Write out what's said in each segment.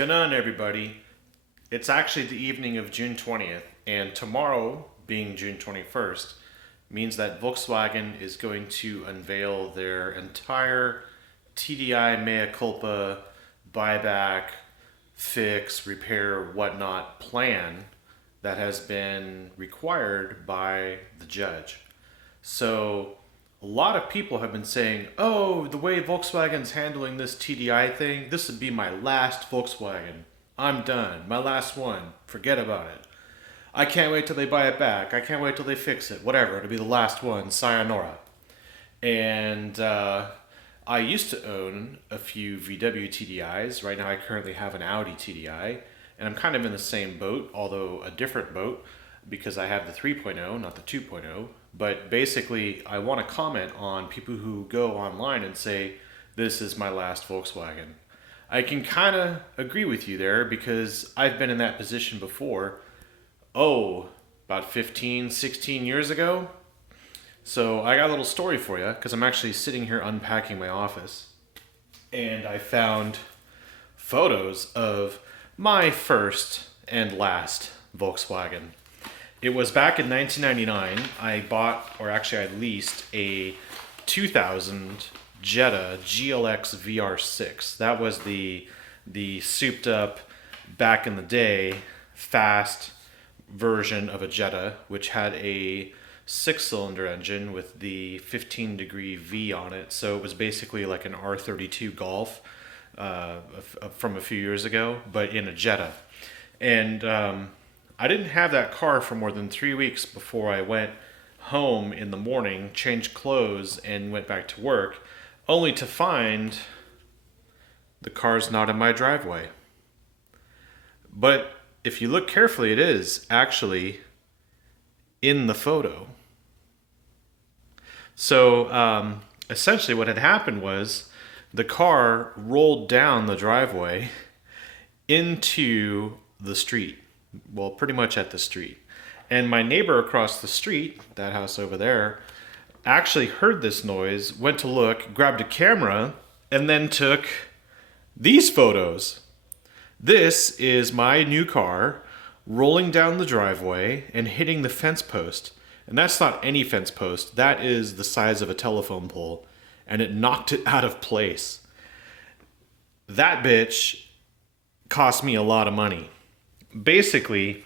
going on, everybody? It's actually the evening of June 20th, and tomorrow, being June 21st, means that Volkswagen is going to unveil their entire TDI mea culpa buyback, fix, repair, whatnot plan that has been required by the judge. So a lot of people have been saying, oh, the way Volkswagen's handling this TDI thing, this would be my last Volkswagen. I'm done. My last one. Forget about it. I can't wait till they buy it back. I can't wait till they fix it. Whatever. It'll be the last one. Sayonara. And I used to own a few VW TDIs. Right now, I currently have an Audi TDI. And I'm kind of in the same boat, although a different boat, because I have the 3.0, not the 2.0. But basically, I want to comment on people who go online and say, this is my last Volkswagen. I can kind of agree with you there because I've been in that position before. Oh, about 15, 16 years ago. So I got a little story for you because I'm actually sitting here unpacking my office. And I found photos of my first and last Volkswagen. It was back in 1999. I bought, or actually I leased, a 2000 Jetta GLX VR6. That was the souped up, back in the day, fast version of a Jetta, which had a 6-cylinder engine with the 15-degree V on it. So it was basically like an R32 Golf from a few years ago, but in a Jetta. And I didn't have that car for more than 3 weeks before I went home in the morning, changed clothes, and went back to work, only to find the car's not in my driveway. But if you look carefully, it is actually in the photo. So essentially what had happened was the car rolled down the driveway into the street. Well, pretty much at the street. And my neighbor across the street, that house over there, actually heard this noise, went to look, grabbed a camera, and then took these photos. This is my new car rolling down the driveway and hitting the fence post. And that's not any fence post. That is the size of a telephone pole. And it knocked it out of place. That bitch cost me a lot of money. Basically,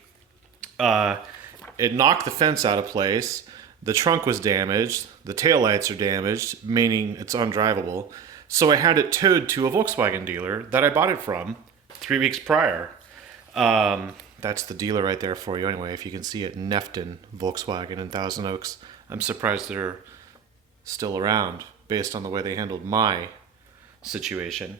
it knocked the fence out of place. The trunk was damaged. The taillights are damaged, meaning it's undrivable. So I had it towed to a Volkswagen dealer that I bought it from 3 weeks prior. That's the dealer right there for you anyway, if you can see it. Nefton Volkswagen in Thousand Oaks. I'm surprised they're still around based on the way they handled my situation.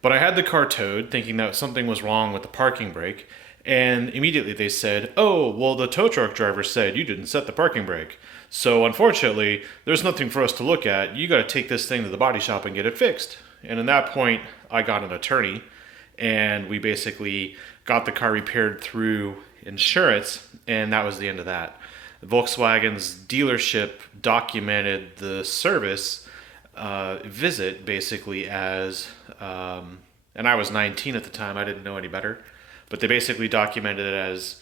But I had the car towed thinking that something was wrong with the parking brake. And immediately they said, oh, well, the tow truck driver said you didn't set the parking brake. So unfortunately, there's nothing for us to look at. You got to take this thing to the body shop and get it fixed. And at that point, I got an attorney. And we basically got the car repaired through insurance. And that was the end of that. Volkswagen's dealership documented the service visit basically as, and I was 19 at the time. I didn't know any better. But they basically documented it as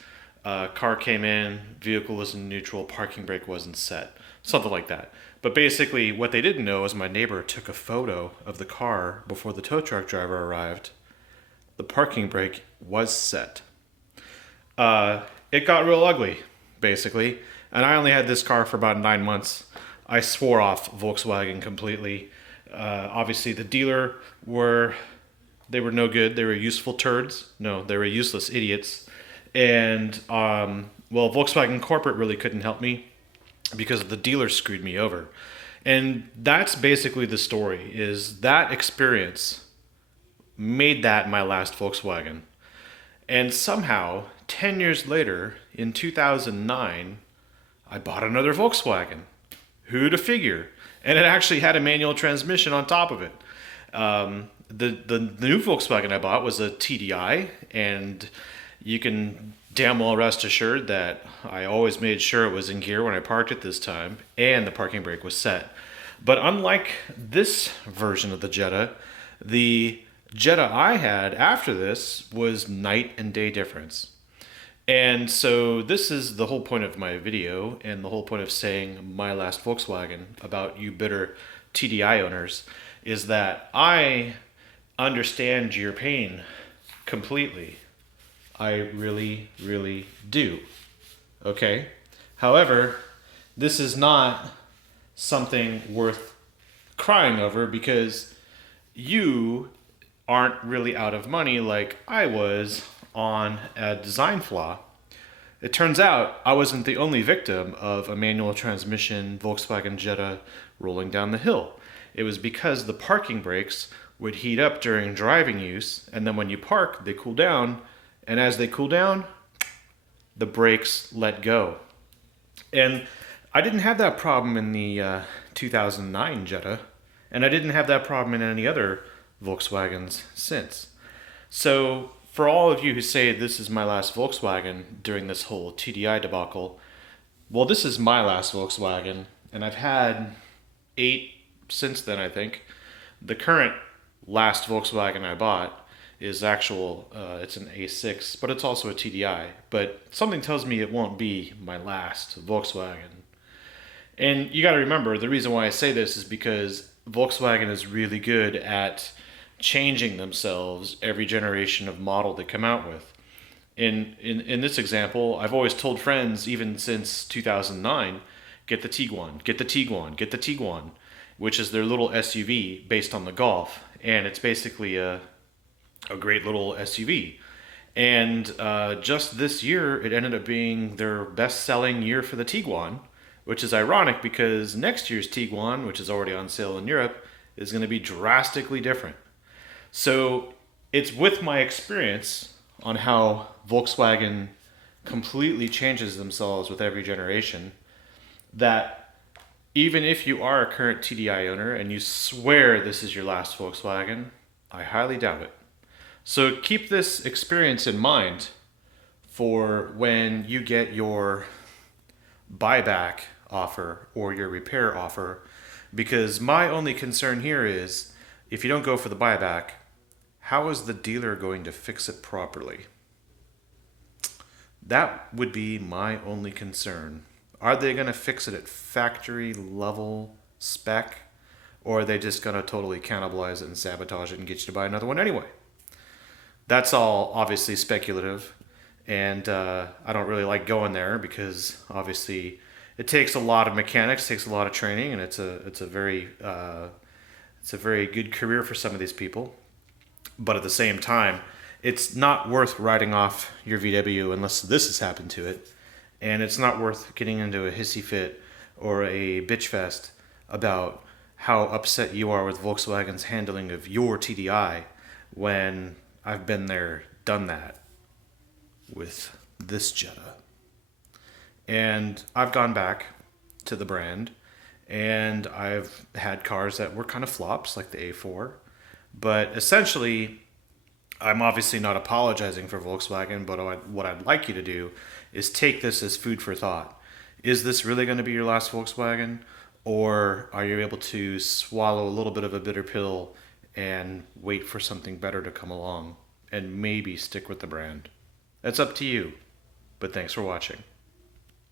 car came in, vehicle was in neutral, parking brake wasn't set. Something like that. But basically what they didn't know is my neighbor took a photo of the car before the tow truck driver arrived. The parking brake was set. It got real ugly, basically. And I only had this car for about 9 months. I swore off Volkswagen completely. Obviously the dealer They were no good. They were useful turds. No, they were useless idiots. And, Volkswagen Corporate really couldn't help me because the dealer screwed me over. And that's basically the story, is that experience made that my last Volkswagen. And somehow, 10 years later, in 2009, I bought another Volkswagen. Who'd have figured? And it actually had a manual transmission on top of it. The new Volkswagen I bought was a TDI, and you can damn well rest assured that I always made sure it was in gear when I parked it this time, and the parking brake was set. But unlike this version of the Jetta, the Jetta I had after this was night and day difference. And so this is the whole point of my video and the whole point of saying my last Volkswagen about you bitter TDI owners is that I understand your pain completely. I really, really do. Okay? However, this is not something worth crying over because you aren't really out of money like I was on a design flaw. It turns out I wasn't the only victim of a manual transmission Volkswagen Jetta rolling down the hill. It was because the parking brakes would heat up during driving use, and then when you park, they cool down, and as they cool down, the brakes let go. And I didn't have that problem in the 2009 Jetta, and I didn't have that problem in any other Volkswagens since. So for all of you who say this is my last Volkswagen during this whole TDI debacle, well, this is my last Volkswagen, and I've had 8 since then, I think. The current last Volkswagen I bought is it's an A6, but it's also a TDI. But something tells me it won't be my last Volkswagen. And you got to remember, the reason why I say this is because Volkswagen is really good at changing themselves every generation of model they come out with. In this example, I've always told friends, even since 2009, get the Tiguan, get the Tiguan, get the Tiguan, which is their little SUV based on the Golf. And it's basically a great little SUV. And just this year, it ended up being their best-selling year for the Tiguan, which is ironic because next year's Tiguan, which is already on sale in Europe, is going to be drastically different. So it's with my experience on how Volkswagen completely changes themselves with every generation that even if you are a current TDI owner and you swear this is your last Volkswagen, I highly doubt it. So keep this experience in mind for when you get your buyback offer or your repair offer, because my only concern here is if you don't go for the buyback, how is the dealer going to fix it properly? That would be my only concern. Are they going to fix it at factory level spec, or are they just going to totally cannibalize it and sabotage it and get you to buy another one anyway? That's all obviously speculative, and I don't really like going there because obviously it takes a lot of mechanics, takes a lot of training, and it's a very good career for some of these people. But at the same time, it's not worth writing off your VW unless this has happened to it. And it's not worth getting into a hissy fit or a bitch fest about how upset you are with Volkswagen's handling of your TDI when I've been there, done that with this Jetta. And I've gone back to the brand and I've had cars that were kind of flops like the A4. But essentially, I'm obviously not apologizing for Volkswagen, but what I'd like you to do is take this as food for thought. Is this really going to be your last Volkswagen? Or are you able to swallow a little bit of a bitter pill and wait for something better to come along and maybe stick with the brand? That's up to you, but thanks for watching.